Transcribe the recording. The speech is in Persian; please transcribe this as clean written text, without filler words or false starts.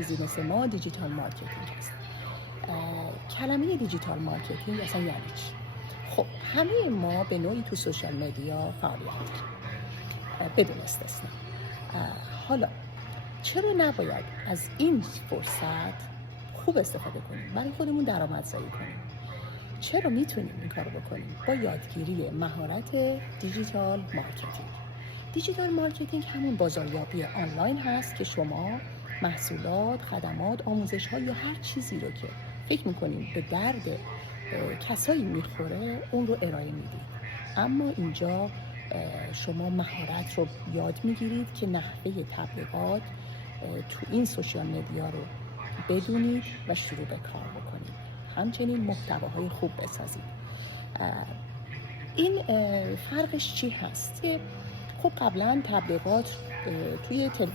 بیزینس ما دیجیتال مارکتینگ هست. کلمه دیجیتال مارکتینگ اصلا یعنی چی؟ خب همه ما به نوعی تو سوشال مدیا فعالیت داریم بدون استثنا. حالا چرا نباید از این فرصت خوب استفاده کنیم، برای خودمون درآمدزایی کنیم؟ چرا میتونیم این کارو بکنیم؟ با یادگیری مهارت دیجیتال مارکتینگ. دیجیتال مارکتینگ همون بازاریابی آنلاین هست که شما محصولات، خدمات، آموزش‌ها یا هر چیزی رو که فکر می‌کنیم به درد کسایی میخوره اون رو ارائه میدید. اما اینجا شما مهارت رو یاد میگیرید که نحوه تبلیغات تو این سوشال مدیا رو بدونید و شروع به کار بکنید. همچنین محتواهای خوب بسازید. این فرقش چی هست؟ خب قبلا تبلیغات توی تلویزیون